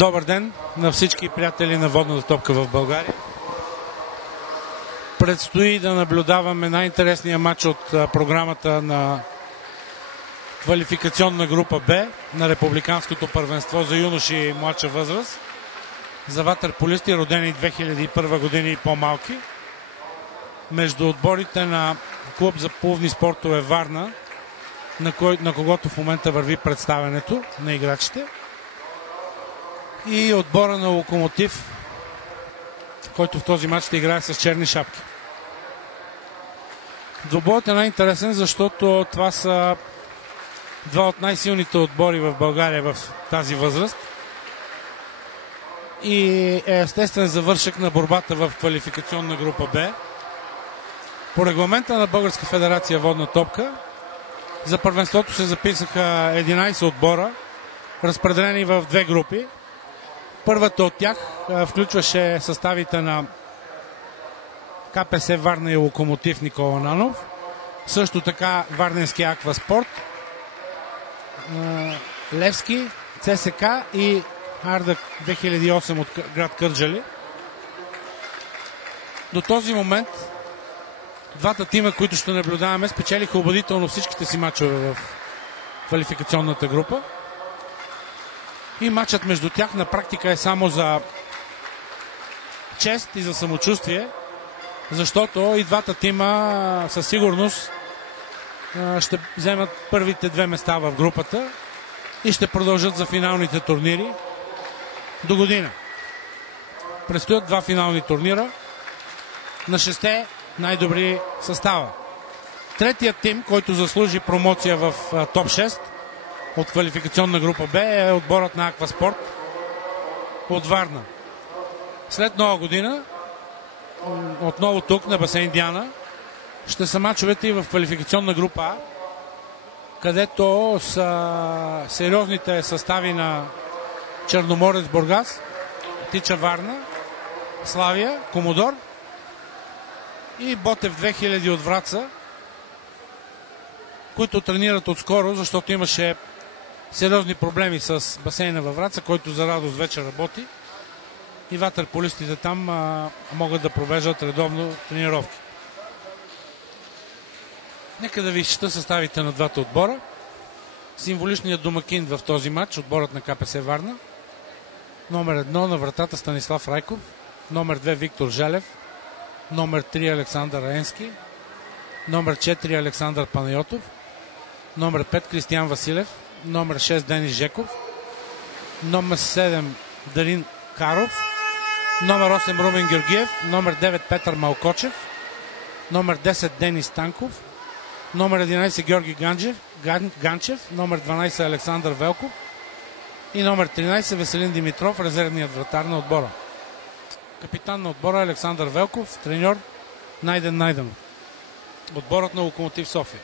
Добър ден на всички приятели на водната топка в България. Предстои да наблюдаваме най-интересния матч от програмата на квалификационна група Б на Републиканското първенство за юноши и младша възраст за ватерполисти, родени 2001 години и по-малки, между отборите на клуб за плувни спортове Варна, на когото в момента върви представянето на играчите, и отбора на Локомотив, който в този матч ще играе с черни шапки. Двубоят е най-интересен, защото това са два от най-силните отбори в България в тази възраст и е естествен завършък на борбата в квалификационна група Б. По регламента на Българска федерация водна топка за първенството се записаха 11 отбора, разпределени в две групи. Първата от тях включваше съставите на КПС Варна и Локомотив Никола Нанов, също така Варненски Акваспорт, Левски, ЦСК и Арда 2008 от град Кърджали. До този момент двата тима, които ще наблюдаваме, спечелиха убедително всичките си мачове в квалификационната група. И матчът между тях на практика е само за чест и за самочувствие, защото и двата тима със сигурност ще вземат първите две места в групата и ще продължат за финалните турнири до година. Предстоят два финални турнира на 6 най-добри състава. Третият тим, който заслужи промоция в топ 6 от квалификационна група Б, е отборът на Акваспорт от Варна. След Нова година, отново тук на басейн Диана, ще са мачовете и в квалификационна група А, където са сериозните състави на Черноморец Бургас, Тича Варна, Славия, Комодор и Ботев 2000 от Враца, които тренират отскоро, защото имаше сериозни проблеми с басейна във Враца, който за радост вече работи и ватерполистите там могат да провеждат редовно тренировки. Нека да ви изчета съставите на двата отбора. Символичният домакин в този матч, отборът на КПС Варна. Номер 1 на вратата Станислав Райков, номер 2 Виктор Жалев, номер 3 Александър Раенски, номер 4 Александър Панайотов, номер 5 Кристиян Василев, номер 6 Денис Жеков, номер 7 Дарин Каров, номер 8 Румен Георгиев, номер 9 Петър Малкочев, номер 10 Денис Танков, номер 11 Георги Ганчев, номер 12 Александър Велков и номер 13 Веселин Димитров, резервният вратар на отбора. Капитан на отбора Александър Велков, треньор Найден Найденов. Отборът на Локомотив София.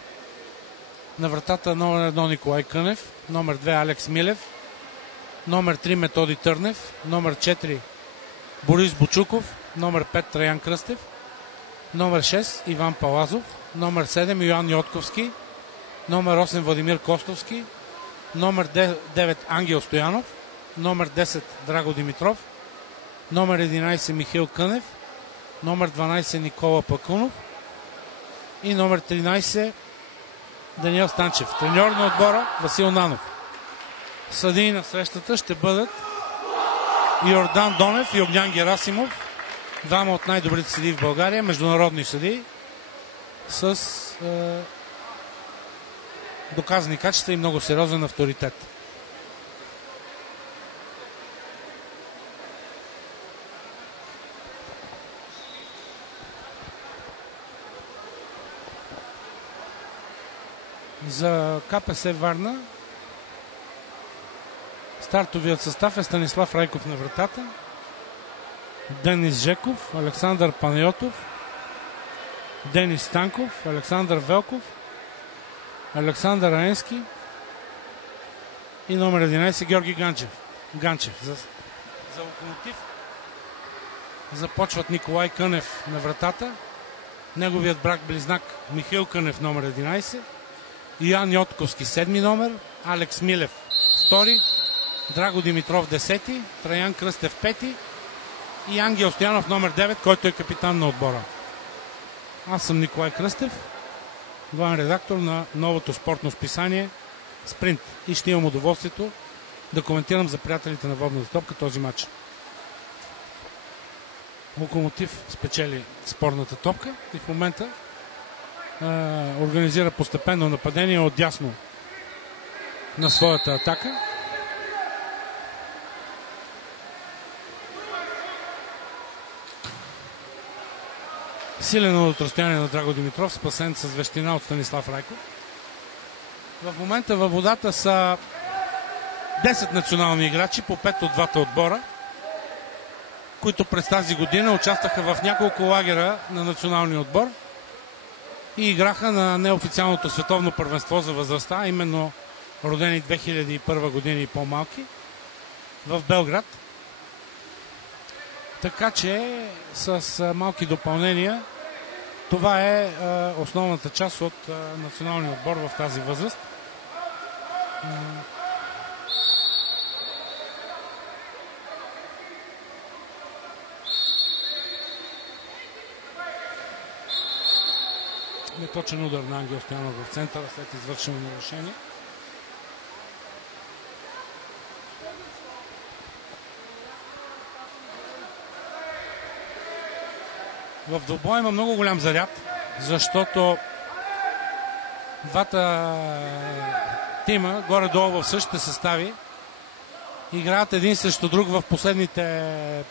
На вратата номер 1 Николай Кънев, номер 2 Алекс Милев, номер 3 Методи Търнев, номер 4 Борис Бочуков, номер 5 Траян Кръстев, номер 6 Иван Палазов, номер 7 Йоан Йотковски, номер 8 Владимир Костовски, номер 9 Ангел Стоянов, номер 10 Драго Димитров, номер 11 Михаил Кънев, номер 12 Никола Пакунов и номер 13 Даниел Станчев. Треньор на отбора Васил Нанов. Съдии на срещата ще бъдат Йордан Донев и Огнян Герасимов, двама от най-добрите съдии в България, международни съдии с доказани качества и много сериозен авторитет. За КПС Варна стартовият състав е Станислав Райков на вратата, Денис Жеков, Александър Панайотов, Денис Станков, Александър Велков, Александър Раенски и номер 11 Георги Ганчев. За Локомотив започват Николай Кънев на вратата, неговият брат-близнак Михаил Кънев, номер 11, Йоан Йотковски, 7 номер, Алекс Милев, 2, Драго Димитров 10, Траян Кръстев 5 и Ангел Стоянов номер 9, който е капитан на отбора. Аз съм Николай Кръстев, главен редактор на новото спортно списание Спринт и ще имам удоволствието да коментирам за приятелите на водната топка този матч. Локомотив спечели спорната топка и в момента организира постепенно нападение от дясно на своята атака. Силено от разстояние на Драго Димитров, спасен с вещина от Станислав Райков. В момента във водата са 10 национални играчи, по 5 от двата отбора, които през тази година участваха в няколко лагера на националния отбор и играха на неофициалното световно първенство за възрастта, именно родени 2001 година и по-малки, в Белград. Така че с малки допълнения това е основната част от националния отбор в тази възраст. Неточен удар на Ангел Стоянов в центъра след извършено нарушение. В двубоя има много голям заряд, защото двата тима, горе-долу в същите състави, играят един срещу друг в последните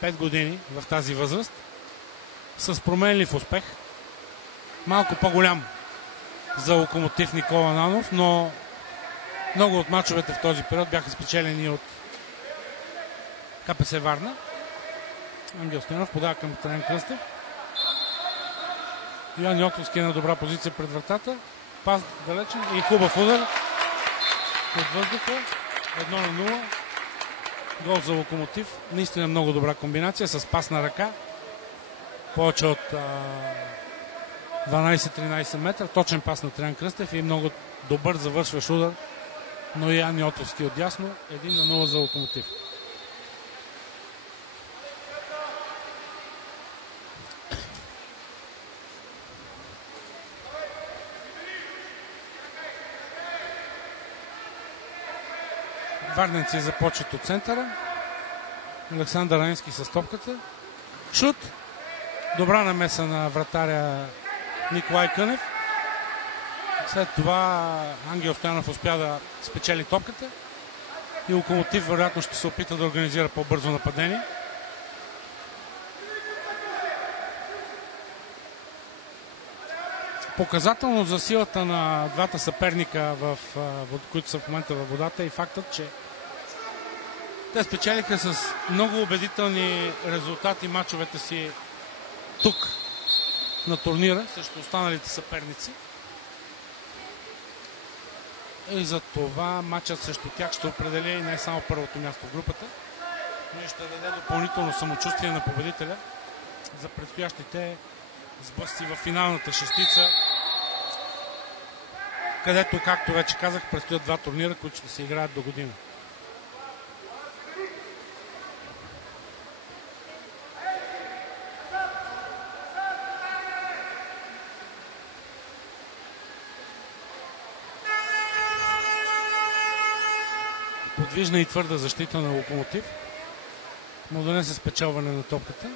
5 години в тази възраст, с променлив успех. Малко по-голям за Локомотив Никола Нанов, но много от мачовете в този период бяха спечелени от КПС Варна. Ангел Стоянов подава към Траян Кръстев. Йоан Йотовски е на добра позиция пред вратата. Пас далечен и хубав удар от въздуха. 1-0. Гол за Локомотив. Наистина много добра комбинация с пас на ръка. Повече от 12-13 метра. Точен пас на Траян Кръстев и много добър завършващ удар. Но Йоан Йотовски отдясно. 1-0 за Локомотив. Варненци започват от центъра. Александър Рански с топката. Шут. Добра намеса на вратаря Николай Кънев. След това Ангел Стоянов успя да спечели топката. И Локомотив вероятно ще се опита да организира по-бързо нападение. Показателно за силата на двата съперника, които са в момента във водата, и фактът, че те спечелиха с много убедителни резултати мачовете си тук на турнира срещу останалите съперници. И за това матчът срещу тях ще определи не само първото място в групата, но и ще даде допълнително самочувствие на победителя за предстоящите сблъсъци в финалната шестица, където, както вече казах, предстоят два турнира, които ще се играят до година. Подвижна и твърда защита на Локомотив, но донесе спечелване на топката.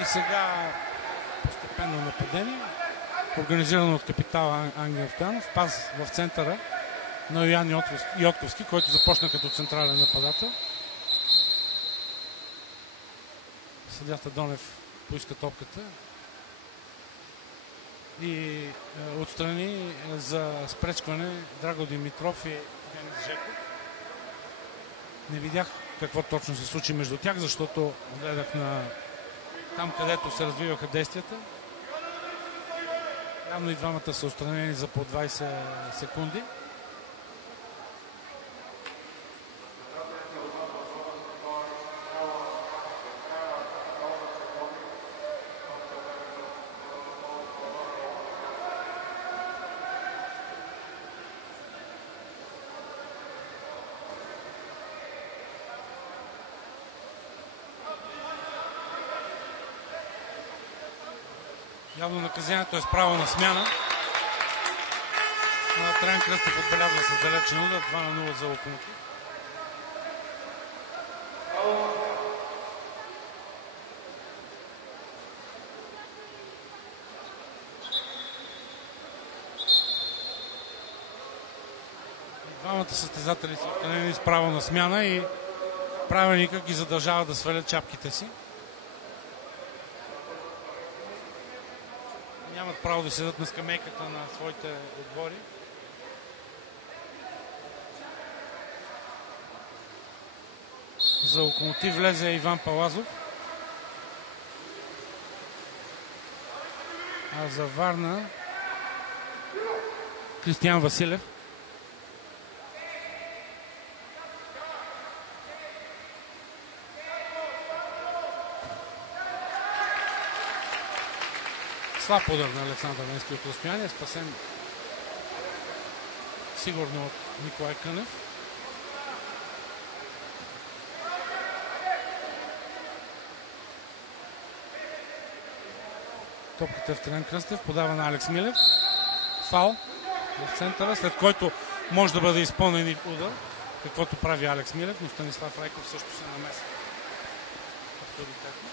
И сега постепенно нападение, организирано от капитала Ангел Стоянов. Пас в центъра на Йоан Йотковски, който започна като централен нападател. Съдията Донев поиска топката и отстрани за спречкване Драго Димитров и Денис Жеков. Не видях какво точно се случи между тях, защото гледах на там, където се развиваха действията. Явно и двамата са отстранени за по 20 секунди. Явно наказанието е с право на смяна. Траян Кръстев отбелязва с далечен удар, 2-0 за Локомотив. Двамата състезатели са отклонени с право на смяна и правилникът ги задължава да свалят чапките си. Нямат право да седат на скамейката на своите отбори. За Локомотив влезе Иван Палазов. А за Варна Кристиян Василев. Слаб удар на Александър Невски от разстояние, спасен сигурно от Николай Кънев. Топката е в Траян Кръстев, подава на Алекс Милев. Фал в центъра, след който може да бъде изпълнен и удар, каквото прави Алекс Милев, но Станислав Райков също се намеси авторитетно.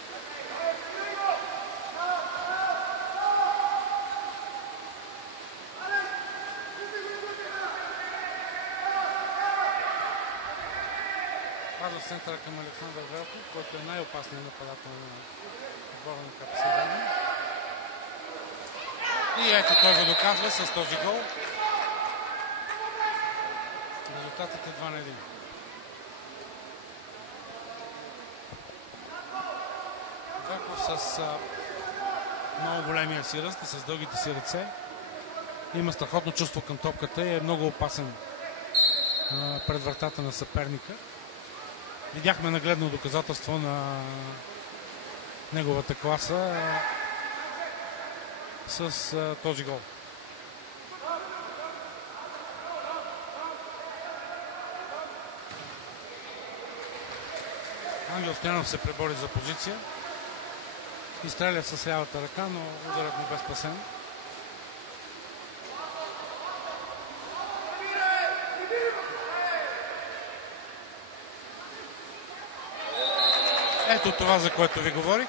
В центъра към Александър Велков, който е най-опасният нападател на отбора на КПС Варна. И ето той го доказва с този гол. Резултатът е 2-1. Велков с много големия си ръст и с дългите си ръце има страхотно чувство към топката и е много опасен пред вратата на съперника. Видяхме нагледно доказателство на неговата класа с този гол. Ангел Стоянов се пребори за позиция. Изстреля с лявата ръка, но ударът не бе спасен. Ето това, за което ви говорих.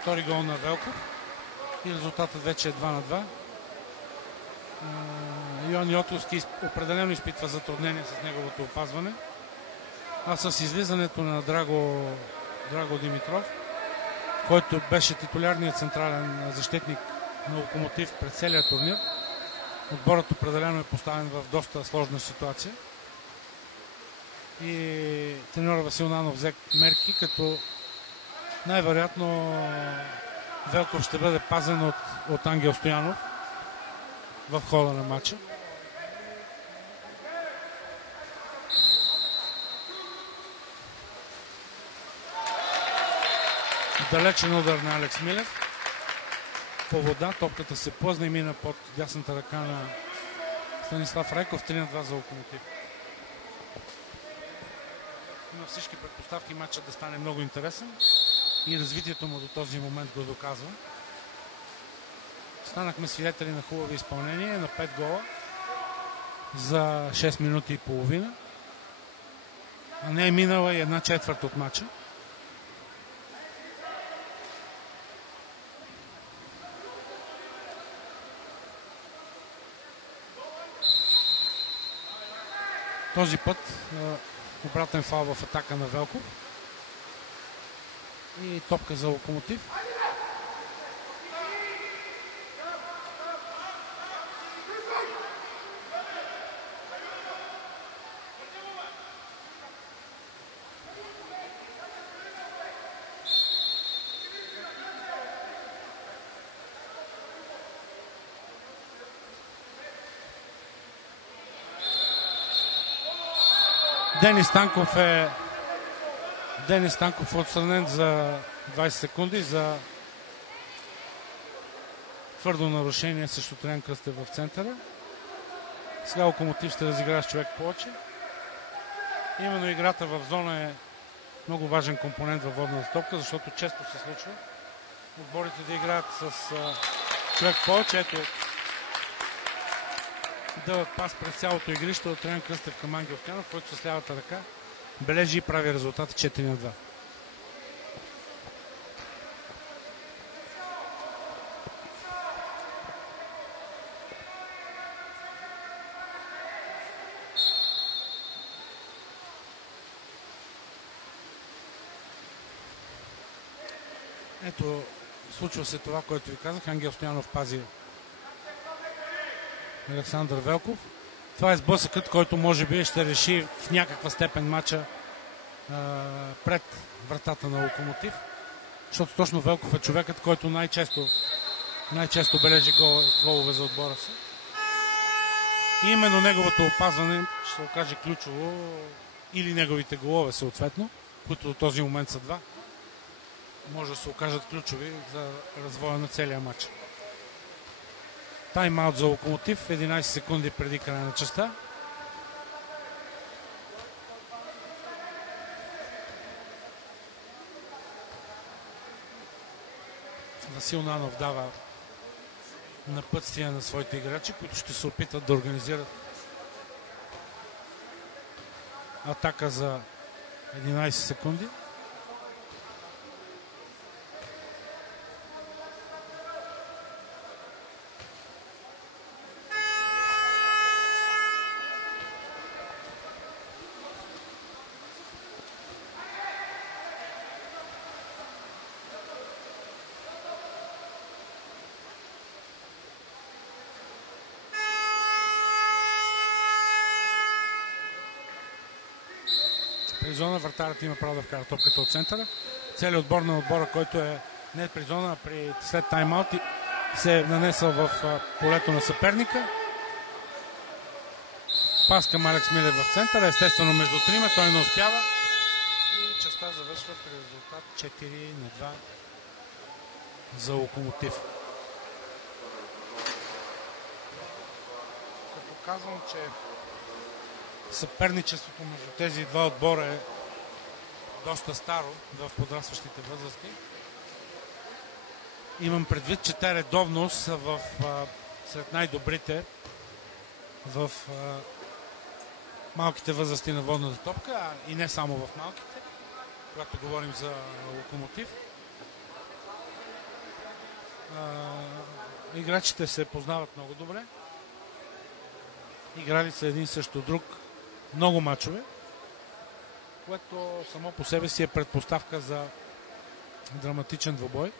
Втори гол на Велков. И резултатът вече е 2-2. Йоан Йотовски определено изпитва затруднение с неговото опазване. А с излизането на Драго Димитров, който беше титулярният централен защитник на Локомотив през целия турнир, отборът определено е поставен в доста сложна ситуация. И треньор Васил Нанов взе мерки, като най-вероятно Велков ще бъде пазен от Ангел Стоянов в хода на матча. Далечен удар на Алекс Милев. По вода топката се плъзна и мина под дясната ръка на Станислав Райков. 3-2 за Локомотив. Има всички предпоставки матчът да стане много интересен и развитието му до този момент го доказва. Станахме свидетели на хубави изпълнения на 5 гола за 6 минути и половина. А не е минала и 1/4 от матча. Този път обратен фал в атака на Велков. И топка за Локомотив. Денис Станков е отстранен за 20 секунди за твърдо нарушение срещу Траян Кръстев в центъра. Сега Локомотив ще разиграе с човек повече. Именно играта в зона е много важен компонент във водната топка, защото често се случва отборите да играят с човек повече. Ето дълъг пас през цялото игрище от Траян Кръстев към Ангел Стоянов, който с лявата ръка бележи и прави резултата 4-2. Ето, случва се това, което ви казах. Ангел Стоянов пази Александър Велков. Това е сблъсъкът, който може би ще реши в някаква степен матча пред вратата на Локомотив. Защото точно Велков е човекът, който най-често бележи голове за отбора си. И именно неговото опазване ще се окаже ключово, или неговите голове съответно, които до този момент са два, може да се окажат ключови за развоя на целия матч. Тайм-аут за Локомотив, 11 секунди преди края на частта. Васил Нанов дава напътствия на своите играчи, които ще се опитат да организират атака за 11 секунди. При зона вратарът има право да вкара топката от центъра. Целият отбор на отбора, който е не при зона, а след тайм-аут, се е нанесъл в полето на съперника. Пас към Алекс Милев в центъра, естествено между трима, той не успява. И частта завършва при резултат 4-2 за Локомотив. Като казвам, че съперничеството между тези два отбора е доста старо в подрастващите възрасти. Имам предвид, че те редовно са сред най-добрите в малките възрасти на водната топка, а и не само в малките, когато говорим за Локомотив. Играчите се познават много добре. Играли са един срещу друг много мачове, което само по себе си е предпоставка за драматичен двубой.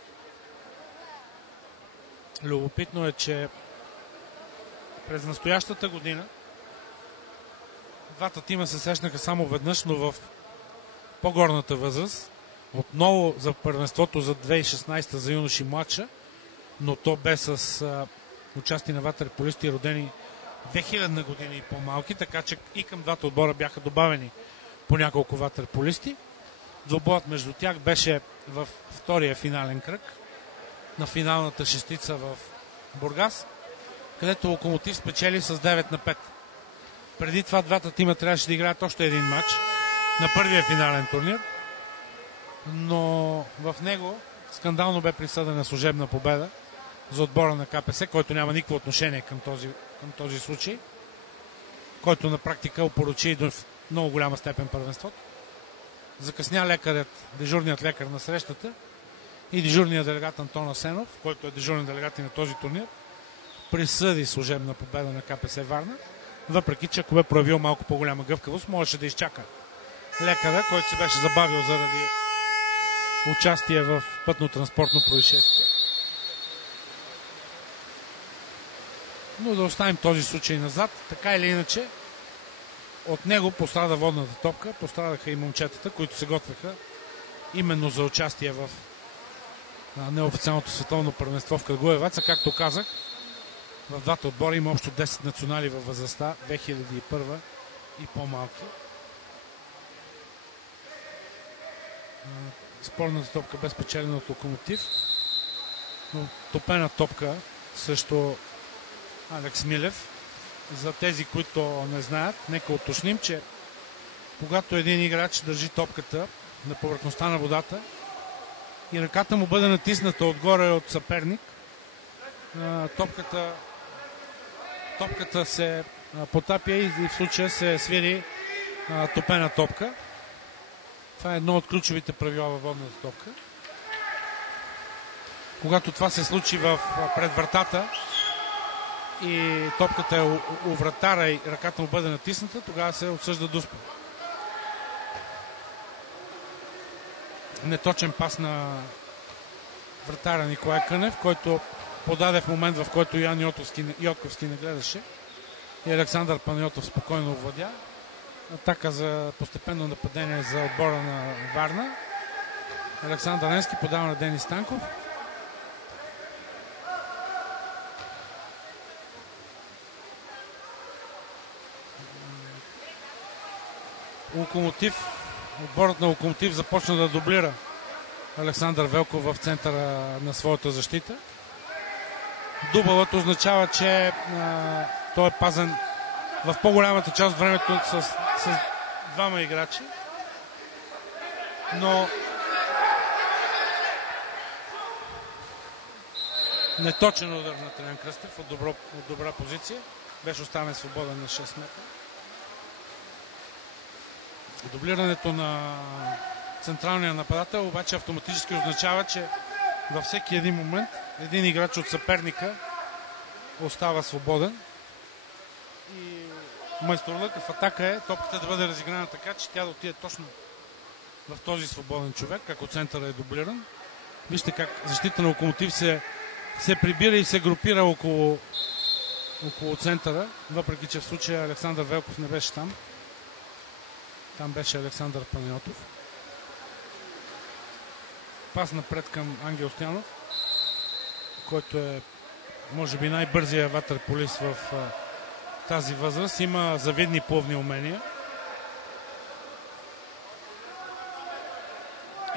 Любопитно е, че през настоящата година двата тима се срещнаха само веднъж, но в по-горната възраст. Отново за първенството за 2016 за юноши младша, но то бе с участие на ватерполисти, родени 2000 години и по-малки, така че и към двата отбора бяха добавени по няколко ватерполисти. Двубоят между тях беше в втория финален кръг на финалната шестица в Бургас, където Локомотив спечели с 9-5. Преди това двата тима трябваше да играят още един матч на първия финален турнир, но в него скандално бе присъдена служебна победа за отбора на КПС, който няма никакво отношение към този случай, който на практика опорочи до много голяма степен първенството. Закъсня лекарят, дежурният лекар на срещата и дежурният делегат Антон Асенов, който е дежурен делегат и на този турнир, присъди служебна победа на КПС Варна, въпреки че ако бе проявил малко по-голяма гъвкавост, можеше да изчака лекаря, който се беше забавил заради участие в пътно-транспортно происшествие. Но да оставим този случай назад. Така или иначе, от него пострада водната топка, пострадаха и момчетата, които се готвеха именно за участие в неофициалното световно първенство в Крагуеваца. Както казах, в двата отбора има общо 10 национали във възрастта 2001 и по-малки. Спорната топка бе спечелена от Локомотив, но топена топка срещу Алекс Милев. За тези, които не знаят, нека уточним, че когато един играч държи топката на повърхността на водата и ръката му бъде натисната отгоре от съперник, топката се потапя и в случая се свири топена топка. Това е едно от ключовите правила във водната топка. Когато това се случи пред вратата и топката е у вратара и ръката му бъде натисната, тогава се отсъжда дуспа. Неточен пас на вратаря Николай Кънев, който подаде в момент, в който Ян Йотковски не гледаше и Александър Панайотов спокойно овладя. Атака за постепенно нападение за отбора на Варна. Александър Енски подава на Денис Станков. Отборът на Локомотив започна да дублира Александър Велков в центъра на своята защита. Дублът означава, че той е пазен в по-голямата част от времето с двама играчи. Но неточен удар на Траян Кръстев от добра позиция. Беше оставен свободен на 6 метра. Дублирането на централния нападател обаче автоматически означава, че във всеки един момент един играч от съперника остава свободен. И майсторлъкът в атака е топката да бъде разиграна така, че тя да отиде точно в този свободен човек, ако центъра е дублиран. Вижте как защита на Локомотив се прибира и се групира около центъра, въпреки че в случая Александър Велков не беше там. Там беше Александър Панайотов. Пас напред към Ангел Стоянов, който е може би най-бързия ватерполист в тази възраст. Има завидни плувни умения.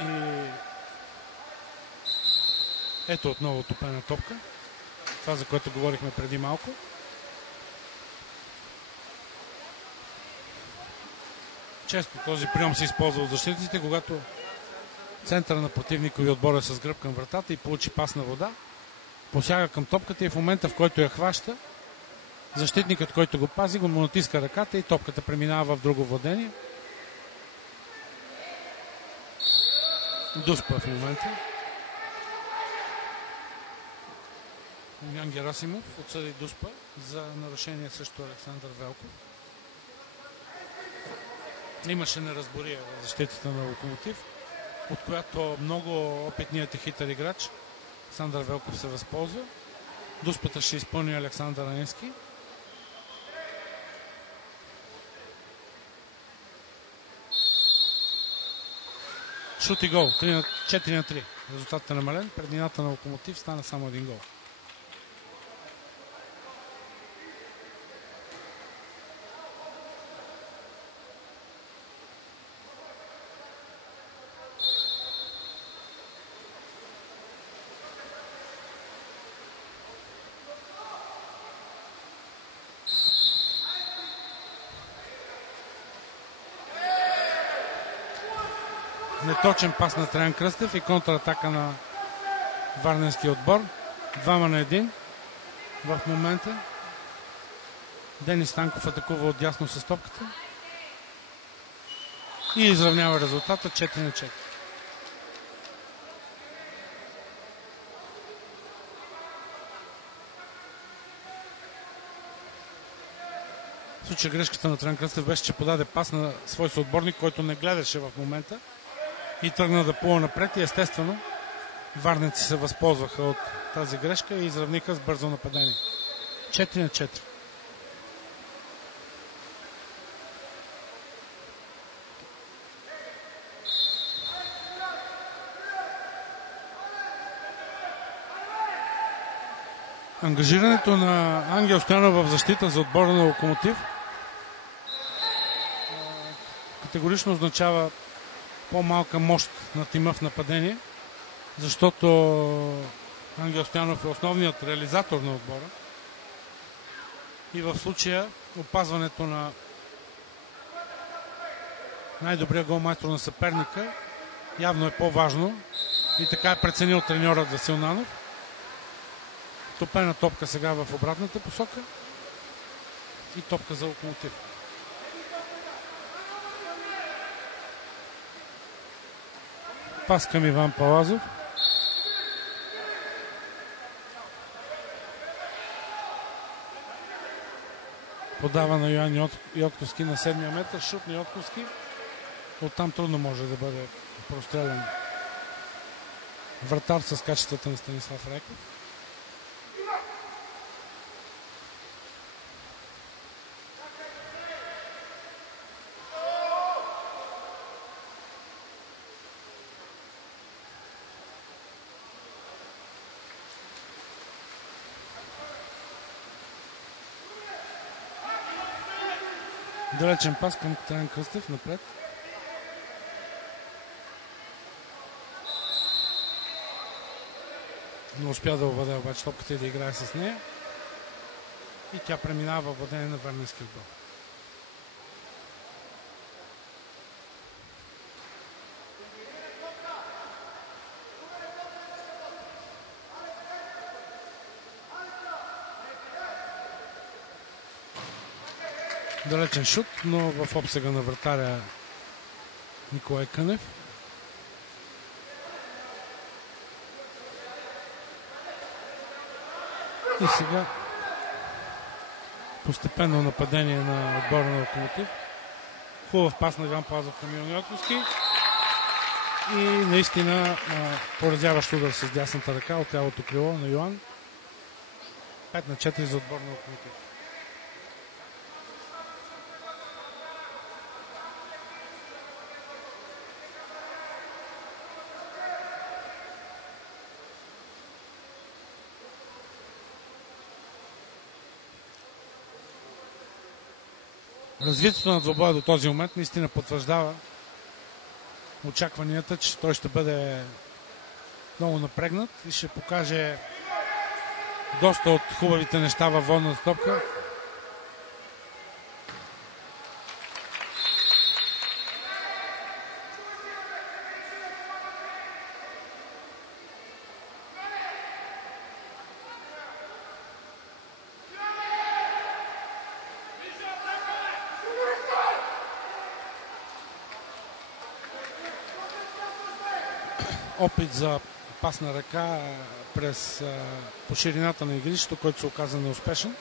И ето отново топена топка. Това, за което говорихме преди малко. Често този прием се използва от защитниците, когато центъра на противника и отбора е с гръб към вратата и получи пас на вода. Посяга към топката и в момента, в който я хваща, защитникът, който го пази, го му натиска ръката и топката преминава в друго владение. Дуспа в момента. Ян Герасимов отсъди дуспа за нарушение срещу Александър Велков. Имаше неразбория в защитата на Локомотив, от която много опитният и хитър играч Александър Велков се възползва. Дуспата ще изпълни Александър Енски. Шут и гол. 4-3. Резултатът е намален. Преднината на Локомотив стана само един гол. Неточен пас на Траян Кръстев и контратака на варненския отбор. 2-1 в момента. Денис Станков атакува отдясно с топката и изравнява резултата 4-4. В случая грешката на Траян Кръстев беше, че подаде пас на свой съотборник, който не гледаше в момента и тръгна да плува напред и естествено варненци се възползваха от тази грешка и изравниха с бързо нападение. 4-4. Ангажирането на Ангел Стоянов в защита за отбора на Локомотив категорично означава по-малка мощ на тима в нападение, защото Ангел Стоянов е основният реализатор на отбора и в случая опазването на най-добрия голмайстор на съперника явно е по-важно и така е преценил треньорът Васил Нанов. Стопена топка сега в обратната посока и топка за Локомотив. Пас към Иван Палазов. Подава на Йоан Йотковски на 7-я метър. Шут на Йотковски. Оттам трудно може да бъде прострелен вратар с качествата на Станислав Райков. Далечен пас към Траян Кръстев напред. Не успя да овладее обаче топката и да играе с нея. И тя преминава във владение на варненския отбор. Далечен шут, но в обсега на вратаря Николай Кънев. И сега постепенно нападение на отбора на Локомотив. Хубав пас на Иван Палазов към Йоан Йотковски. И наистина поразяващ удар с дясната ръка от лявото крило на Йоан. 5-4 за отбор на Локомотив. Развитието на двобоя до този момент наистина потвърждава очакванията, че той ще бъде много напрегнат и ще покаже доста от хубавите неща във водната топка. Опит за пасна ръка по ширината на игрището, който се оказа неуспешен.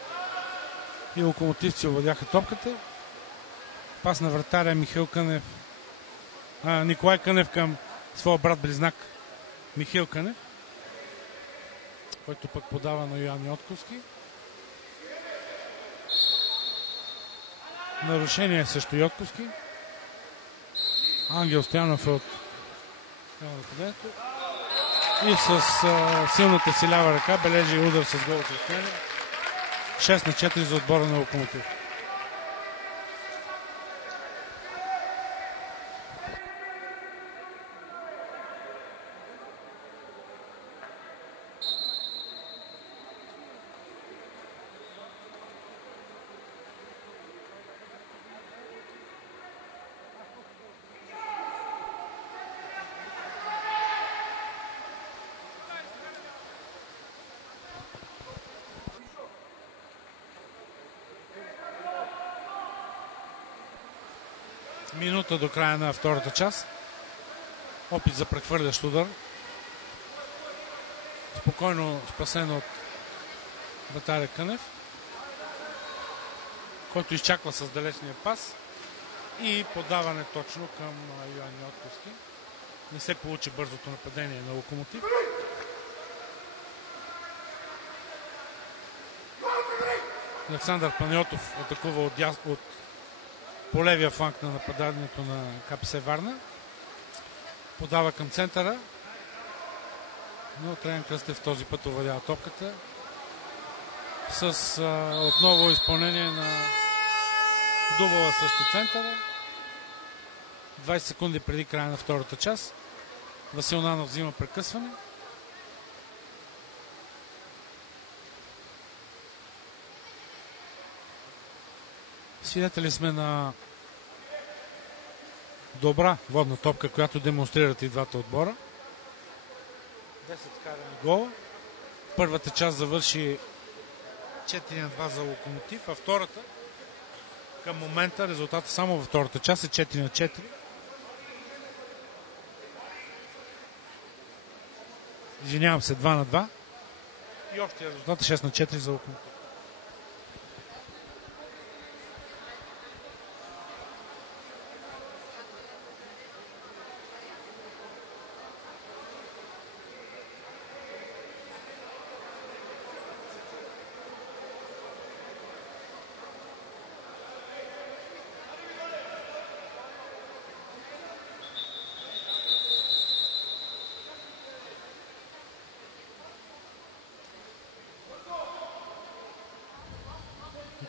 И локомотивци овладяха топката. Пас на вратаря Николай Кънев към своя брат-близнак Михаил Кънев, който пък подава на Йоан Йотковски. Нарушение също Йотковски. Ангел Стоянов е от нападението. И с силната си лява ръка бележи удар с гол от разстояние. 6-4 за отбора на Локомотив. Минута до края на втората част. Опит за прехвърлящ удар. Спокойно спасено от вратаря Кънев, който изчаква с далечния пас и подаване точно към Йоан Йотковски. Не се получи бързото нападение на Локомотив. Александър Панайотов атакува от по левия фланг на нападанието на КПС Варна. Подава към центъра. Но Траян Кръстев този път овладява топката. С отново изпълнение на дубъла срещу центъра. 20 секунди преди края на втората част. Васил Нанов взима прекъсване. Свидетели сме на добра водна топка, която демонстрират и двата отбора. 10 вкарани гола, Първата част завърши 4-2 за Локомотив, а втората към момента резултата само във втората част е 4-4. Извинявам се, 2-2. И общия резултат е 6-4 за Локомотив.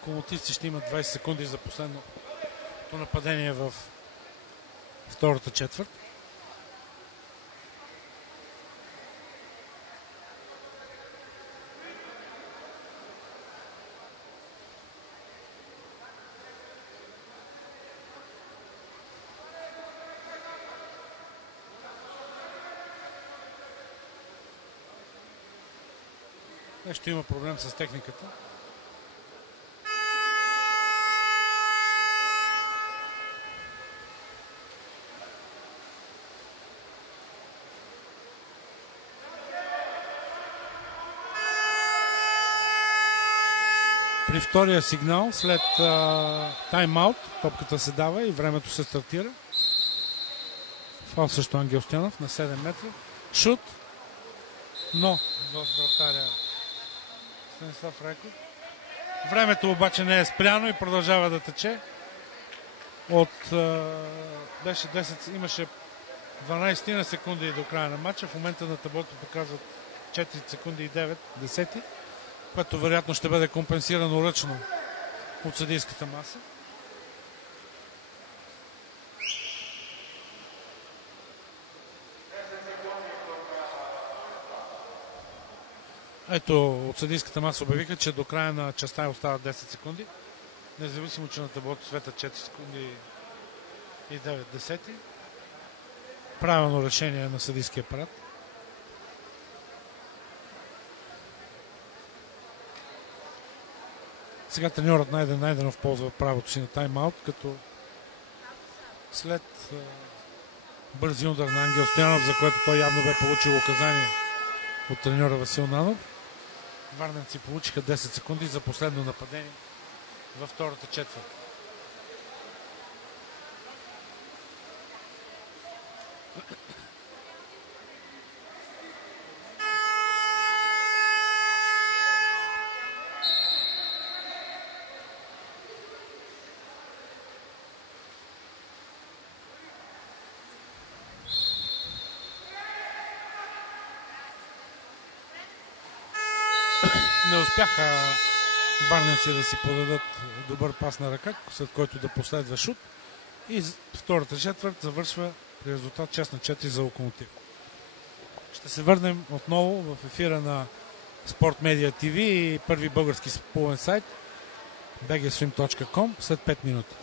Локомотивци ще имат 20 секунди за последното нападение в втората четвърт. Нещо има проблем с техниката. При втория сигнал, след тайм-аут, топката се дава и времето се стартира. Фал също Ангел Стоянов на 7 метра. Шут, но в вратаря Станислав Райков. Времето обаче не е спряно и продължава да тече. Беше 10, имаше 12 на секунди до края на матча. В момента на таблото показват 4 секунди и 9 десети, което вероятно ще бъде компенсирано ръчно от съдийската маса. Ето, от съдийската маса обявиха, че до края на частта остават 10 секунди. Независимо, че на таблото светят 4 секунди и 9 десети. Правилно решение на съдийския апарат. Сега треньорът Найденов ползва правото си на тайм-аут, като след бързи удар на Ангел Стоянов, за което той явно бе получил указание от треньора Васил Нанов, варненци получиха 10 секунди за последно нападение във втората четвърт. Не успяха варненци да си подадат добър пас на ръка, след който да последва шут. И втората четвърт завършва при резултат 6-4 за Локомотив. Ще се върнем отново в ефира на Sport Media TV и първи български спортен сайт bgswim.com след 5 минути.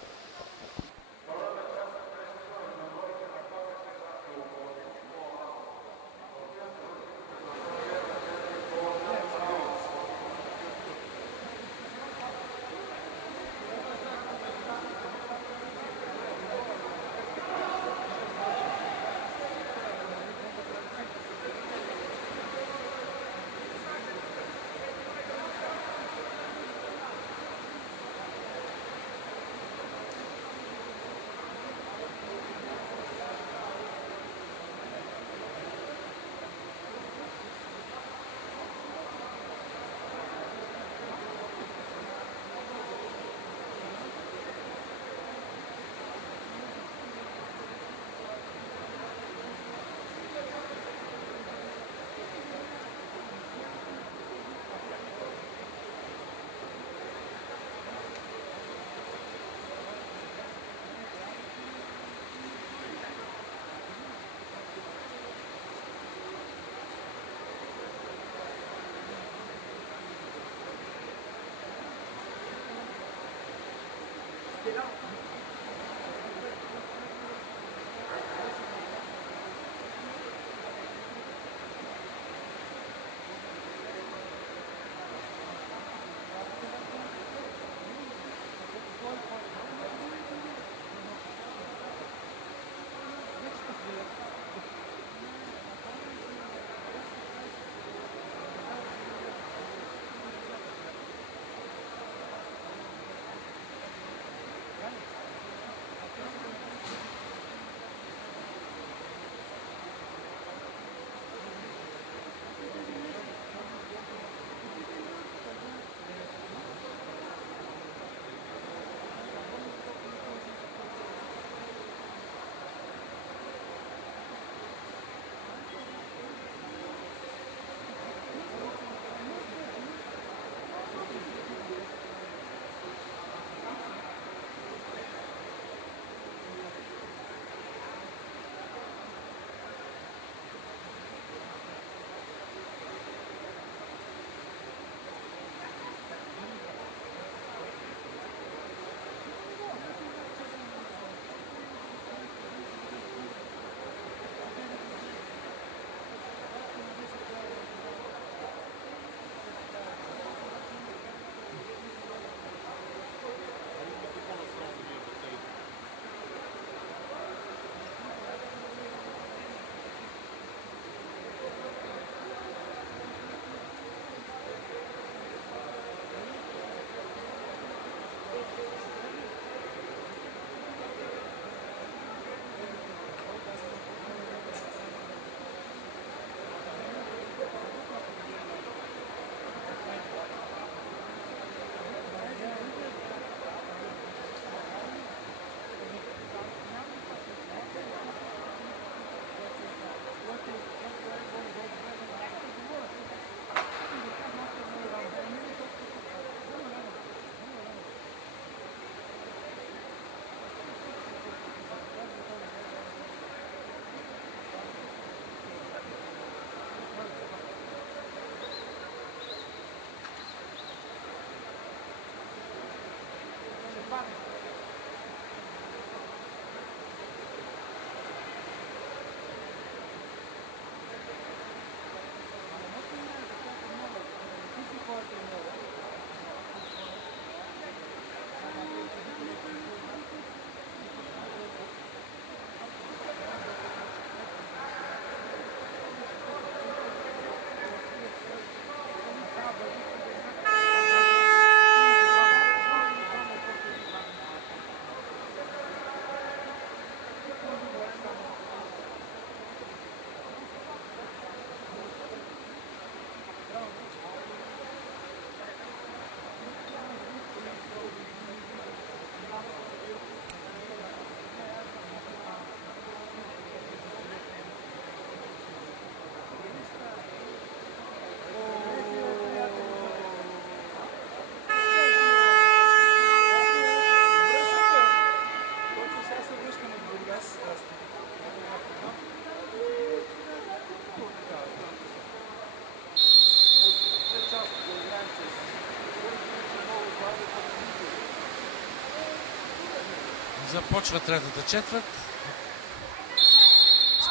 Започва третата четвърт.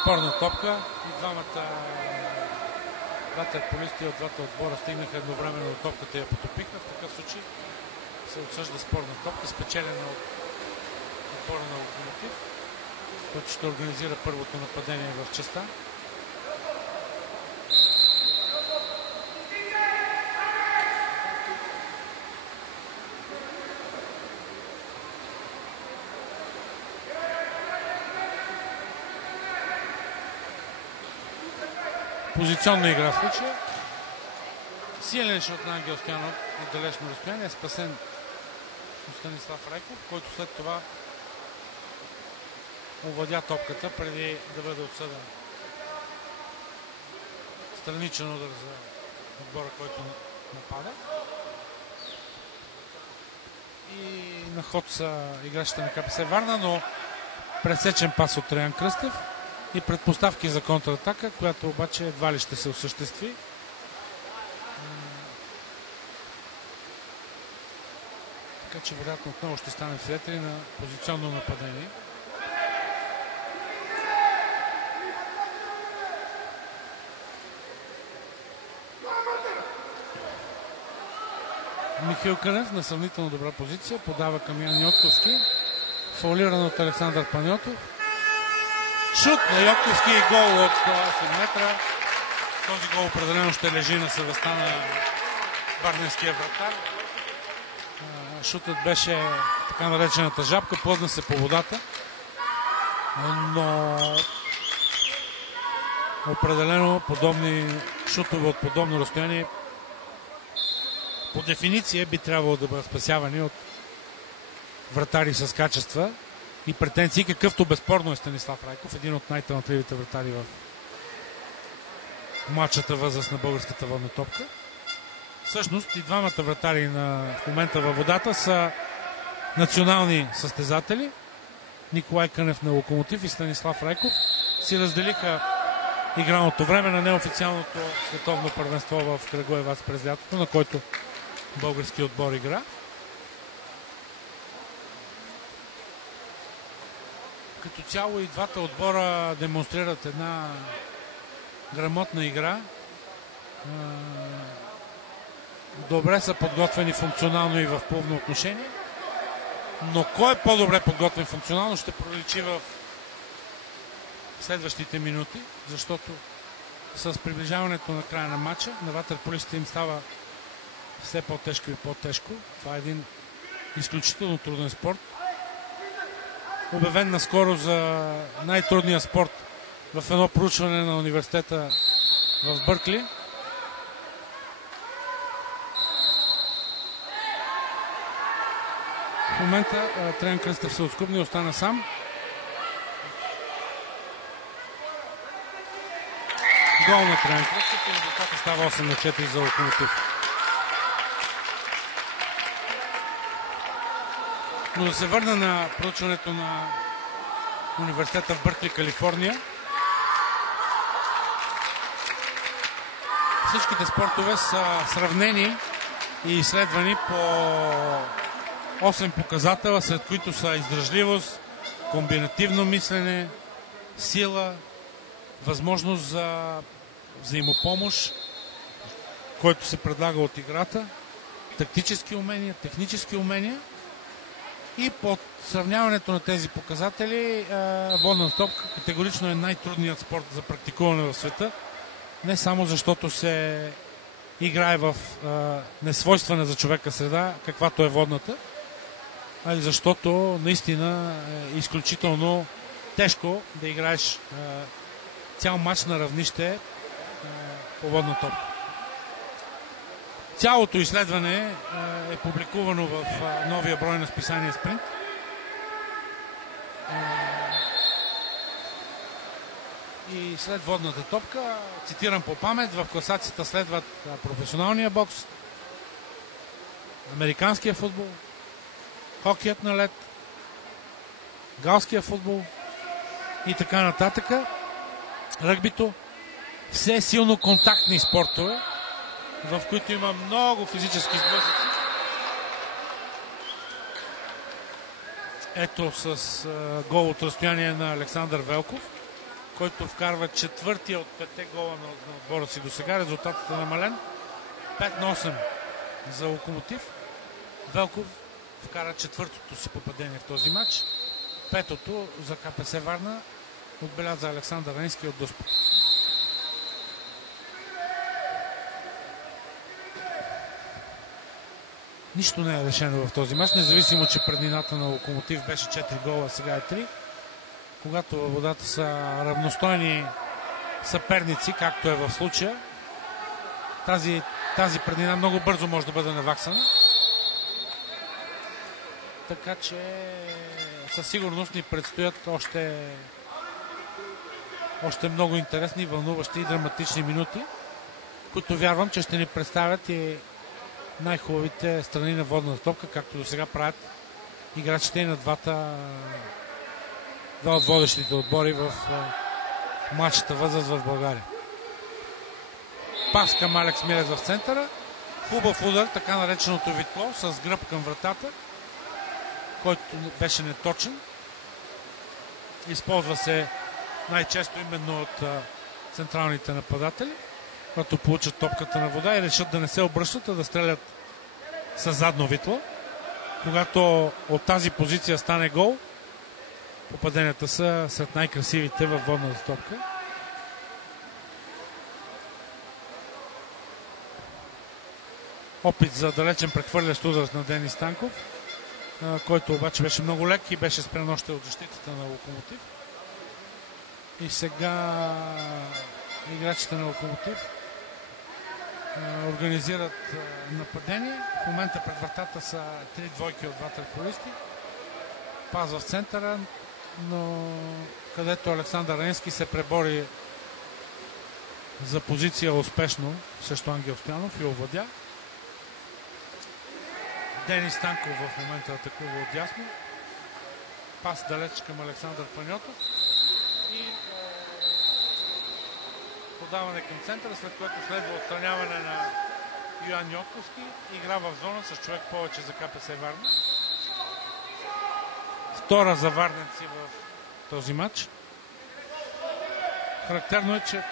Спорна топка и двамата ватерполисти от двата отбора стигнаха едновременно до топката и я потопиха. В такъв случай се отсъжда спорна топка, спечелена от отбора на Локомотив, който ще организира първото нападение в частта. Позиционна игра в случая. Силен шот на Ангел Стоянов от далечно разстояние, спасен от Станислав Райков, който след това овладя топката преди да бъде отсъден страничен удар за отбора, който напада. И на ход са играчите на КПС Варна, но пресечен пас от Траян Кръстев и предпоставки за контратака, която обаче едва ли ще се осъществи. Така че вероятно отново ще стане свидетели на позиционно нападение. Михаил Кънев на сравнително добра позиция подава към Ян Йотковски. Фаулиран от Александър Панайотов. Шут на Йотковски и гол от 8 метра. Този гол определено ще лежи на съвестта на варненския вратар. Шутът беше така наречената жабка, плъзна се по водата, но определено подобни шутове от подобно разстояние по дефиниция би трябвало да бъдат спасявани от вратари с качества и претенции, какъвто безспорно е Станислав Райков, един от най-талантливите вратари в младшата възраст на българската водна топка. Всъщност и двамата вратари в момента във водата са национални състезатели. Николай Кънев на Локомотив и Станислав Райков си разделиха игралното време на неофициалното световно първенство в Крагуевац през лятото, на който български отбор игра. Като цяло и двата отбора демонстрират една грамотна игра. Добре са подготвени функционално и в плувно отношение. Но кой е по-добре подготвен функционално ще проличи в следващите минути, защото с приближаването на края на матча на ватерполистите им става все по-тежко и по-тежко. Това е един изключително труден спорт. Обявен наскоро за най-трудния спорт в едно проучване на университета в Бъркли. В момента Траян Кръстев се отскубна и остана сам. Гол на Траян Кръстев и резултатът става 8-4 за Локомотив. Но да се върна на проучването на университета в Бъркли, Калифорния. Всичките спортове са сравнени и изследвани по 8 показателя, след които са издръжливост, комбинативно мислене, сила, възможност за взаимопомощ, който се предлага от играта, тактически умения, технически умения. И под сравняването на тези показатели водна топка категорично е най-трудният спорт за практикуване в света. Не само защото се играе в несвойствена за човека среда, каквато е водната, а и защото наистина е изключително тежко да играеш цял матч на равнище по водна топка. Цялото изследване е публикувано в новия брой на списание Спринт. И след водната топка, цитирам по памет, в класацията следват професионалния бокс, американския футбол, хокеят на лед, галския футбол и така нататък. Ръгбито. Все силно контактни спортове, в които има много физически сблъсъци. Ето с гол от разстояние на Александър Велков, който вкарва четвъртия от 5 гола на отбора си до сега. Резултатът е намален. 5-8 за Локомотив. Велков вкара четвъртото си попадение в този матч. Петото за КПС Варна отбеляза Александър Ренски от Доспот. Нищо не е решено в този мач, независимо, че преднината на Локомотив беше 4 гола, сега е 3. Когато във водата са равностойни съперници, както е в случая, тази преднина много бързо може да бъде наваксана. Така че със сигурност ни предстоят още много интересни, вълнуващи и драматични минути, които вярвам, че ще ни представят и най-хубавите страни на водната топка, както до сега правят играчите и на два от водещите отбори в младшата възраст в България. Пас към Алекс Милев в центъра. Хубав удар, така нареченото витло, с гръб към вратата, който беше неточен. Използва се най-често именно от централните нападатели, когато получат топката на вода и решат да не се обръщат, а да стрелят с задно витло. Когато от тази позиция стане гол, попаденията са сред най-красивите във водната топка. Опит за далечен прехвърлящ удар на Денис Станков, който обаче беше много лек и беше спрян още от защитата на Локомотив. И сега играчите на Локомотив организират нападение. В момента пред вратата са 3 двойки от двата футболисти. Пас в центъра, но където Александър Ренски се пребори за позиция успешно срещу Ангел Стоянов и овладя. Денис Станков в момента атакува отдясно. Пас далеч към Александър Паньотов и подаване към центъра, след което следва отстраняване на Йоан Йотковски. Игра в зона с човек повече за КПС Варна. Втора за варненци в този матч. Характерно е, че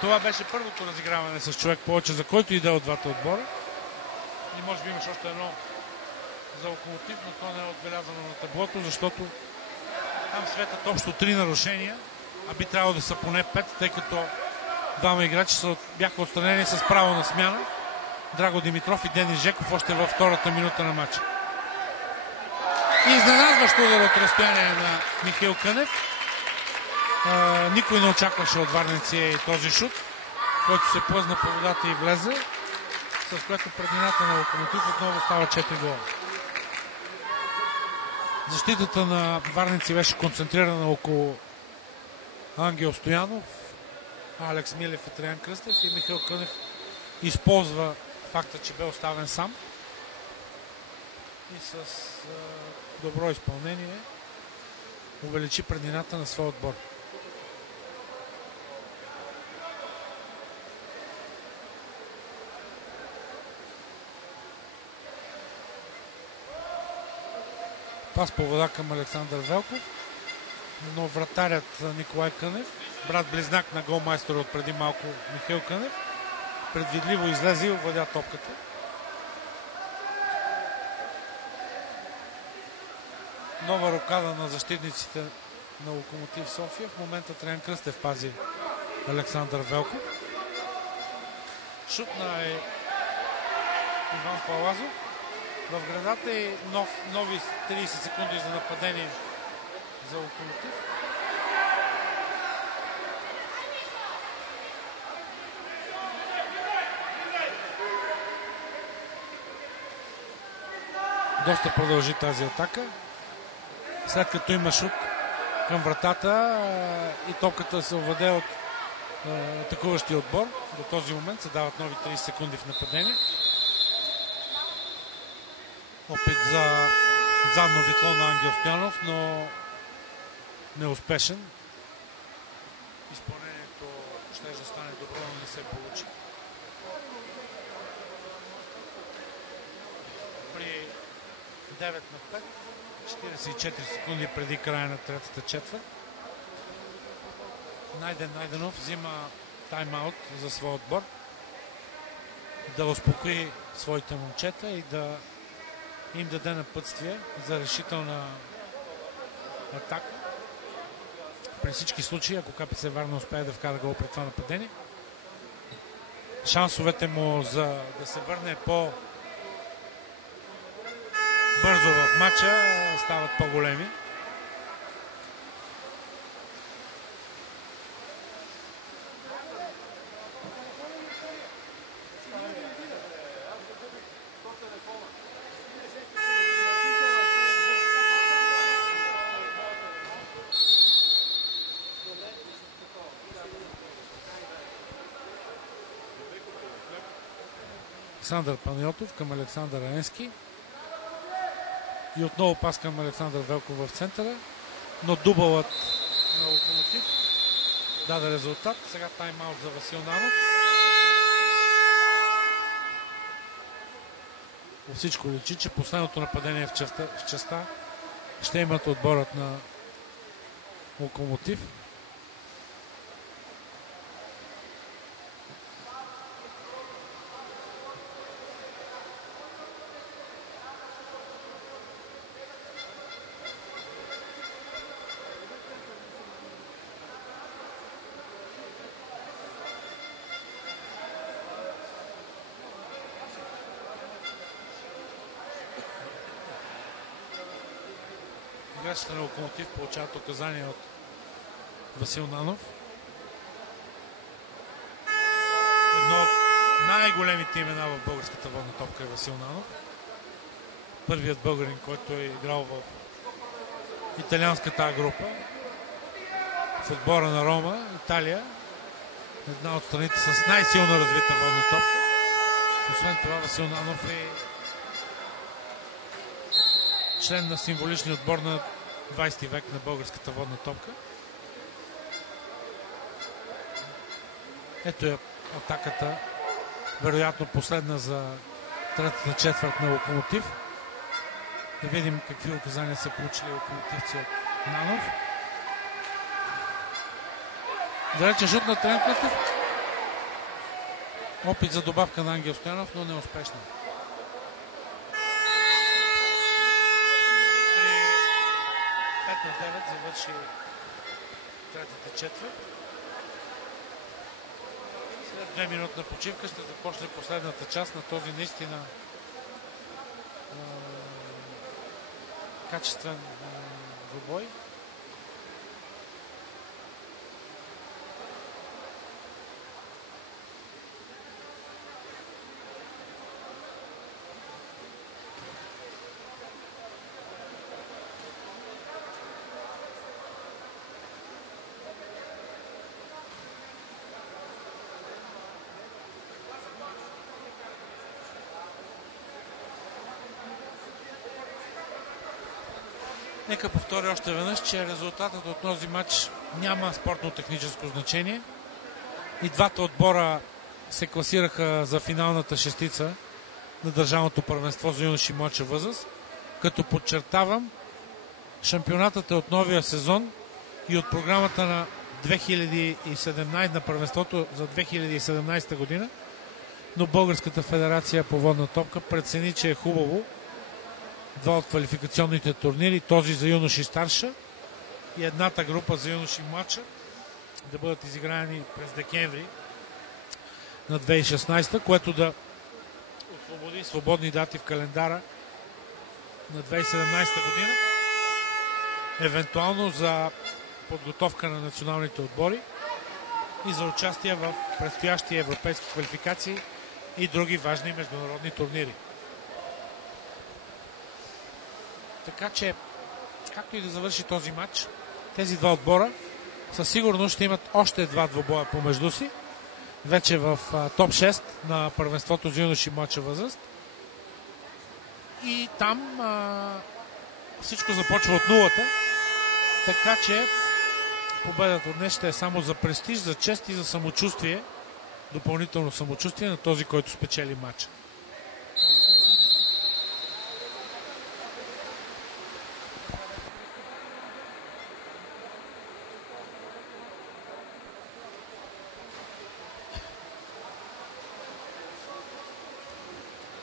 това беше първото разиграване с човек повече, за който и да е от двата отбора. И може би имаш още едно за Локомотив, но то не е отбелязано на таблото, защото там светят общо 3 нарушения, а би трябвало да са поне 5, тъй като двама играчи бяха отстранени с право на смяна. Драго Димитров и Денис Жеков още във втората минута на матча. Изненадващо удар от разстояние на Михаил Кънев. Никой не очакваше от варненци този шут, който се плъзна по водата и влезе, с което преднината на Локомотив отново става 4 гола. Защитата на варненци беше концентрирана около Ангел Стоянов, Алекс Милев и Триан Кръстев, и Михаил Кънев използва факта, че бе оставен сам и с добро изпълнение увеличи преднината на своя отбор. Пас по вода към Александър Велков, но вратарят Николай Кънев, брат-близнак на голмайстора от преди малко Михаил Кънев, предвидливо излезе и овладя топката. Нова рокада на защитниците на Локомотив София. В момента Триан Кръстев пази Александър Велков. Шут на Иван Палазов в градата и нови 30 секунди за нападение за Локомотив. Доста продължи тази атака. След като има шут към вратата и топката се овладее от атакуващия отбор, до този момент се дават нови 30 секунди в нападение. Опит за задно витло на Ангел Стоянов, но неуспешен. Изпълнението ще да стане добро, но не се получи. При 9 на 5. 44 секунди преди края на третата четвърт. Найденов взима тайм-аут за своя отбор. Да успокои своите момчета и да им даде напътствие за решителна атака. При всички случаи, ако КПС Варна успее да вкара гол при това нападение, шансовете му за да се върне по-бързо в матча стават по-големи. Александър Панайотов към Александър Аенски. И отново пас към Александър Велков в центъра. Но дубълът на Локомотив даде резултат. Сега тайм-аут за Васил Нанов. По всичко личи, че последното нападение в частта ще имат отборът на Локомотив. Играчите на Локомотив получават указания от Васил Нанов. Едно от най-големите имена в българската водна топка е Васил Нанов. Първият българин, който е играл в италианската група, в отбора на Рома, Италия. Една от страните с най-силно развита водна топка. Освен това, Васил Нанов е член на символичния отбор на 20 век на българската водна топка. Ето е атаката, вероятно последна за третата четвърт на Локомотив. Да видим какви указания са получили локомотивци от Нанов. Далече шут на Трен Къстев. Опит за добавка на Ангел Стоянов, но неуспешно. 5-9 завърши третата четвърт. След 2 минутна почивка ще започне последната част на този наистина качествен двубой. Нека повторя още веднъж, че резултатът от този матч няма спортно-техническо значение. И двата отбора се класираха за финалната шестица на държавното първенство за юноши и младша възраст. Като подчертавам, шампионатът е от новия сезон и от програмата на 2017 на първенството за 2017 година, но Българската федерация по водна топка прецени, че е хубаво два от квалификационните турнири, този за юноши старша и едната група за юноши младша, да бъдат изиграни през декември на 2016, което да освободи свободни дати в календара на 2017 година, евентуално за подготовка на националните отбори и за участие в предстоящи европейски квалификации и други важни международни турнири. Така че, както и да завърши този матч, тези два отбора със сигурност ще имат още два двубоя помежду си, вече в топ 6 на първенството за юноши и младша възраст. И там всичко започва от нулата, така че победата днес ще е само за престиж, за чест и за самочувствие, допълнително самочувствие на този, който спечели матча.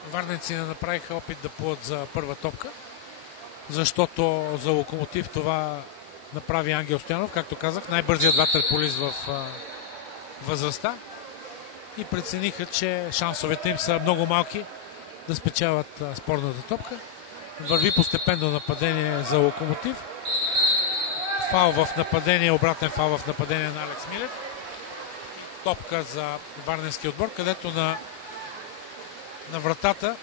варненци не направиха опит да плуват за първа топка, защото за Локомотив това направи Ангел Стоянов, както казах, най-бързият ватерполист в възрастта, и прецениха, че шансовете им са много малки да спечелят спорната топка. Върви постепенно нападение за Локомотив. Фаул в нападение, обратен фаул в нападение на Алекс Милев. Топка за варненския отбор, където на вратата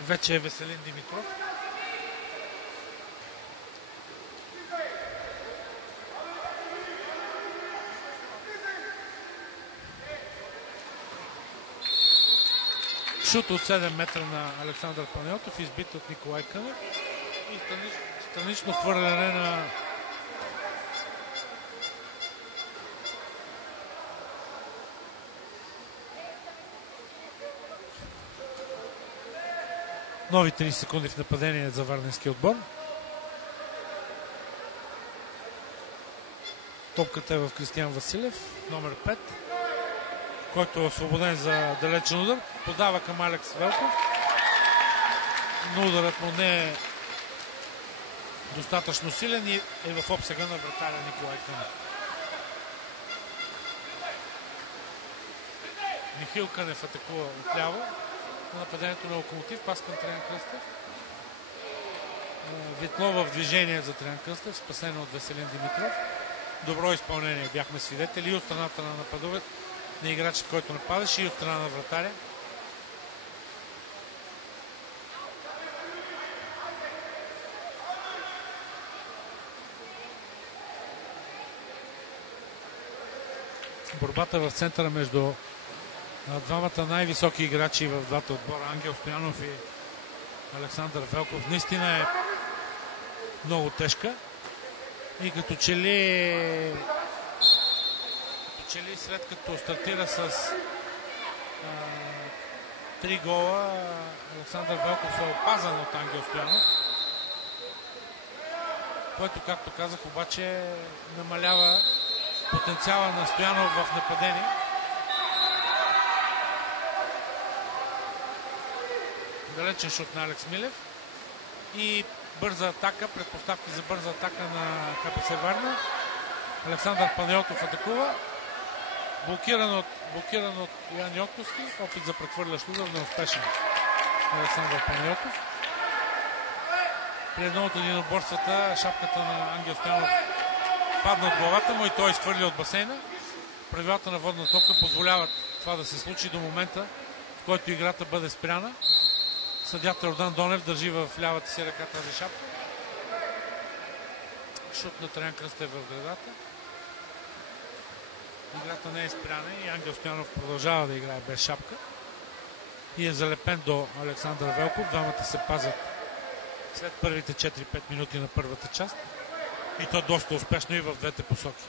вече е Веселин Димитров. Шут от 7 метра на Александър Панайотов, избит от Николай Кънев, и странично хвърляне на нови 30 секунди в нападение за варненския отбор. Топката е в Кристиян Василев, номер 5, който е освободен за далечен удар. Подава към Алекс Велков, но ударът му не е достатъчно силен и е в обсега на вратаря Николай Кънев. Михаил Кънев атакува отляво на нападението на Локомотив. Пас към Триан Кръстев. Витло в движение за Триан Кръстев, спасено от Веселин Димитров. Добро изпълнение бяхме свидетели и от страната на нападовец, на играчът, който нападаше, и от страна на вратаря. Борбата в центъра между двамата най-високи играчи в двата отбора, Ангел Стоянов и Александър Велков, наистина е много тежка. И като че ли след като стартира с 3 гола, Александър Велков е опазан от Ангел Стоянов, което, както казах, обаче намалява потенциала на Стоянов в нападение. Далечен шут на Алекс Милев и бърза атака, предпоставки за бърза атака на КПС Варна. Александър Панайотов атакува. Блокиран от Ян Йоковски. Опит за прехвърлящ удар, неуспешен Александър Панайотов. При едно от единоборствата шапката на Ангел Стоянов падна от главата му и той изхвърли от басейна. Правилата на водна топка позволяват това да се случи до момента, в който играта бъде спряна. Съдията Йордан Донев държи в лявата си ръка тази шапка. Шут на Триан Кръстев в градата. Играта не е спряна и Ангел Стоянов продължава да играе без шапка. И е залепен до Александър Велков. Двамата се пазят след първите 4-5 минути на първата част. И то доста успешно и в двете посоки.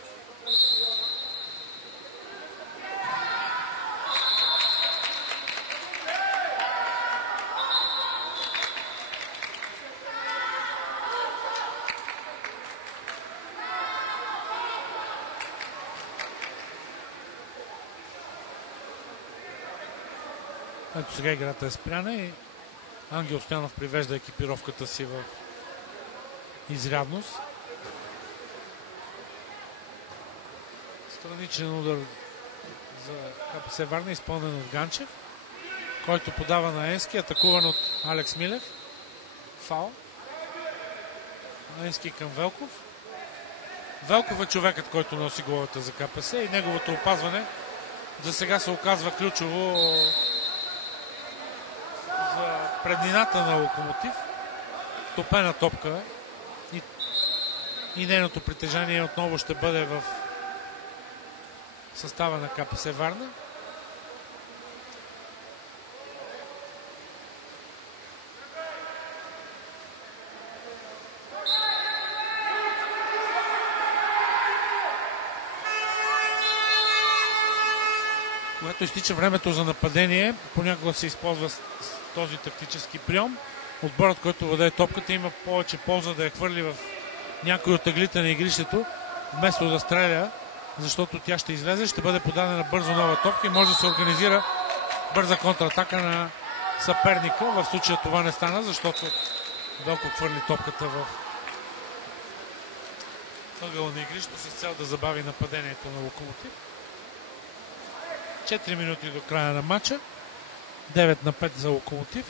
Ето сега играта е спряна и Ангел Стоянов привежда екипировката си в изрядност. Страничен удар за КПС Варна, изпълнен от Ганчев, който подава на Енски, атакуван от Алекс Милев. Фаул. Енски към Велков. Велков е човекът, който носи головата за КПС и неговото опазване за сега се оказва ключово за преднината на Локомотив. Топена топка и нейното притежание отново ще бъде в състава на КПС Варна. Когато изтича времето за нападение, понякога се използва с този тактически прием. Отборът, който владее топката, има повече полза да я хвърли в някой от ъглите на игрището, вместо да стреля, защото тя ще излезе, ще бъде подадена бързо нова топка и може да се организира бърза контратака на съперника. В случая това не стана, защото Велков хвърли топката в ъгъла на игрището с цел да забави нападението на Локомотив. 4 минути до края на матча. 9-5 за Локомотив.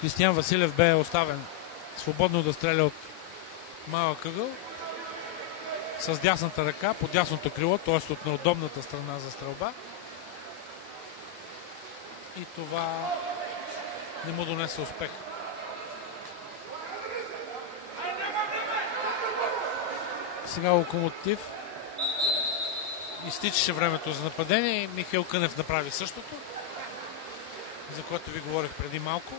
Кристиян Василев бе оставен свободно да стреля от малък ъгъл с дясната ръка по дясното крило, т.е. от неудобната страна за стрелба. И това не му донесе успех. Сега Локомотив изтичаше времето за нападение и Михаил Кънев направи същото, за което ви говорих преди малко.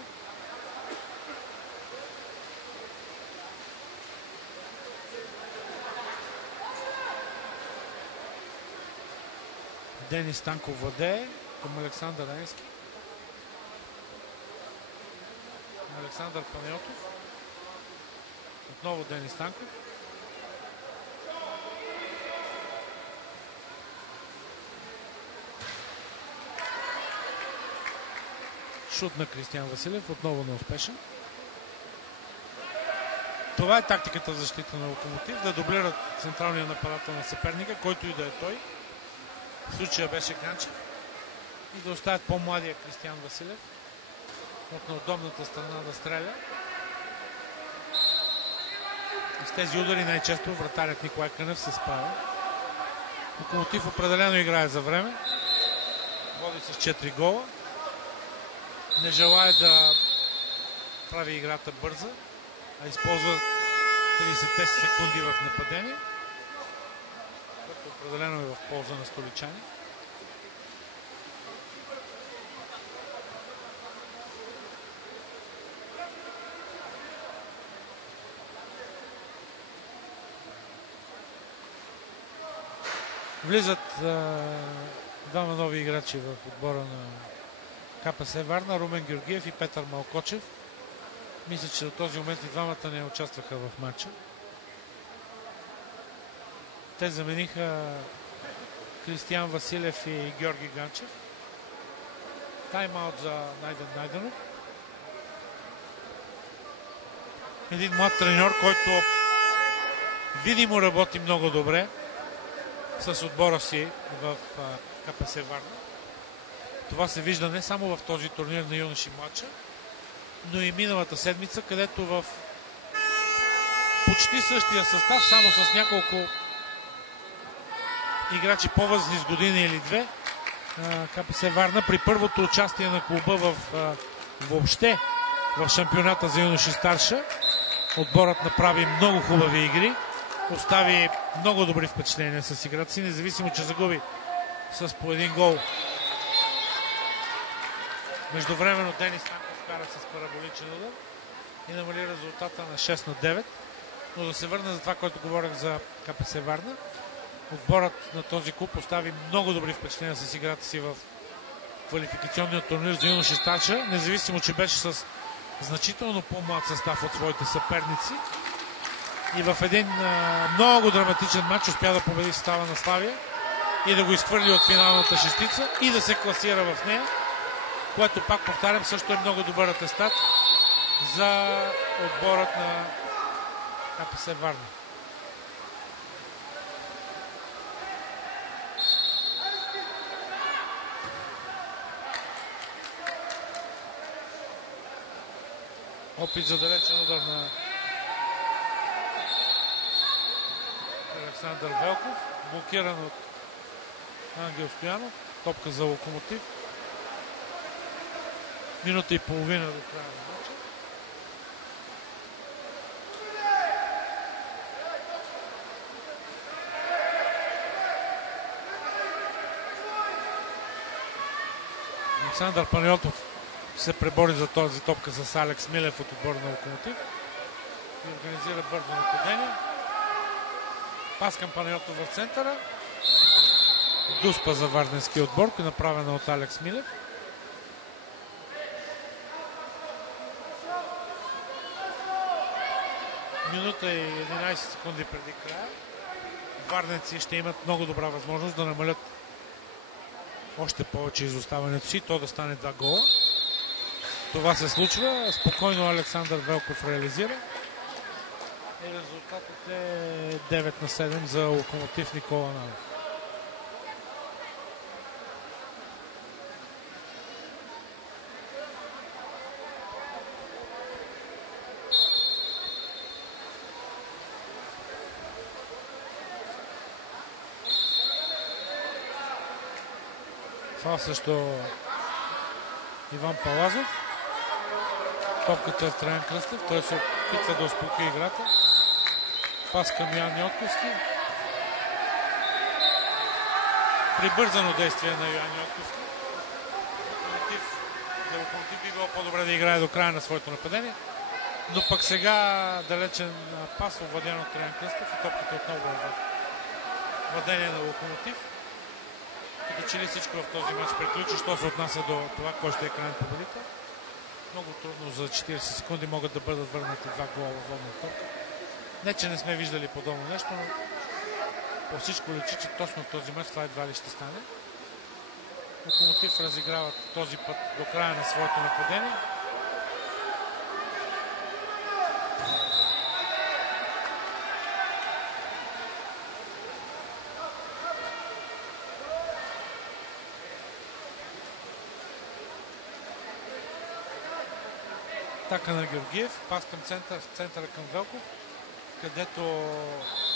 Денис Станков владее към Александър Енски. Александър Панайотов. Отново Денис Станков. Шут на Кристиян Василев. Отново неуспешен. Това е тактиката за защита на Локомотив. Да дублират централния нападател на съперника, който и да е той. В случая беше Ганчев. И да оставят по-младия Кристиян Василев от неудобната страна да стреля. И с тези удари най-често вратарят Николай Кънев се справя. Локомотив определено играе за време. Води с 4 гола. Не желая да прави играта бърза, а използва 30 секунди в нападение, което определено е в полза на столичани. Влизат двама нови играчи в отбора на КПС Варна, Румен Георгиев и Петър Малкочев. Мисля, че до този момент и двамата не участваха в матча. Те замениха Кристиян Василев и Георги Ганчев. Тайм-аут за Найден Найденов. Един млад треньор, който видимо работи много добре с отбора си в КПС Варна. Това се вижда не само в този турнир на юноши матча, но и миналата седмица, където в почти същия състав, само с няколко играчи по-възрастни с година или две, КПС Варна при първото участие на клуба въобще в шампионата за юноши старша, отборът направи много хубави игри, остави много добри впечатления с играта си, независимо, че загуби с по един гол. Междувременно Денис Станков кара с параболичен удар и намали резултата на 6-9. Но да се върна за това, което говорих за КПС Варна. Отборът на този клуб остави много добри впечатления с играта си в квалификационния турнир за юноши старша, независимо, че беше с значително по-млад състав от своите съперници. И в един много драматичен матч успя да победи състава на Славия и да го изхвърли от финалната шестица и да се класира в нея, което, пак повтарям, също е много добър атестат за отборът на КПС Варна. Опит за далечен удар на Александър Велков, блокиран от Ангел Стоянов. Топка за Локомотив. Минута и половина до края на матча. Александър Панайотов се пребори за този топка с Алекс Милев от отбора на Локомотив и организира бързо нападение. Пас към Панайотов в центъра. Дуспа за варненски отбор, направена от Алекс Милев. Минута и 11 секунди преди края. Варненци ще имат много добра възможност да намалят още повече изоставането си, то да стане 2 гола. Това се случва. Спокойно Александър Велков реализира. И резултатът е 9-7 за Локомотив Никола Нанов. Това също Иван Палазов. Топката е в Траян Кръстев. Той се опитва да успокои играта. Пас към Йоан Йотковски. Прибързано действие на Йоан Йотковски. За Локомотив би било по-добре да играе до края на своето нападение. Но пък сега далечен пас, овладян от Траян Кръстев и топката отново е в владение на Локомотив. Като че ли всичко в този матч приключи, що се отнася до това, кой ще е крайен победител. Много трудно за 40 секунди могат да бъдат върнати 2 гола в водна топка. Не, че не сме виждали подобно нещо, но по всичко личи, че точно в този матч това едва ли ще стане. Локомотив разиграват този път до края на своето нападение. Атака на Георгиев, пас към центъра към Велков, където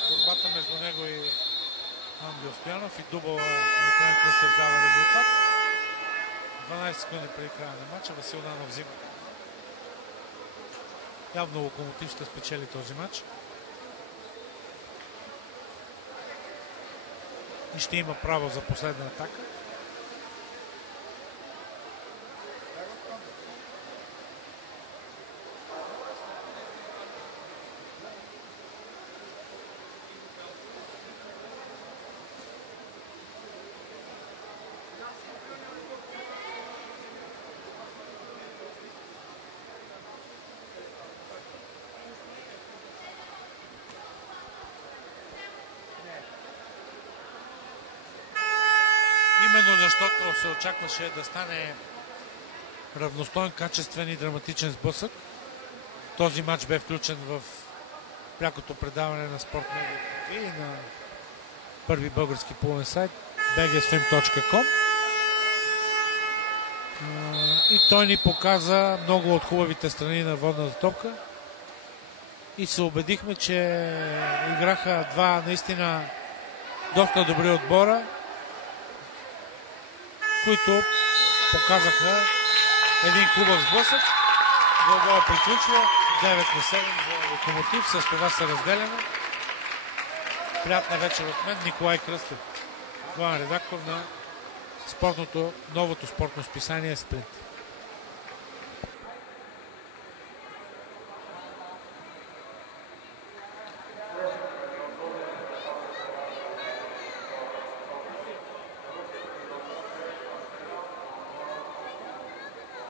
борбата между него и Ангел Стоянов и дубъла на Траян Кръстев дава резултат. 12 секунди преди края на матча Васил Нанов взима. Явно Локомотив ще спечели този матч. И ще има право за последна атака. Именно защото се очакваше да стане равностоен, качествен и драматичен сблъсък. Този матч бе включен в прякото предаване на Спорт Медиа и на първи български пулен сайт bgswim.com. И той ни показа много от хубавите страни на водната топка. И се убедихме, че играха два наистина доста добри отбора, които показаха един хубав сблъсък. Двобоя приключва 9-7 за Локомотив. С това се разделяме. Приятна вечер от мен. Николай Кръстев, главен редактор на новото спортно списание Спринт.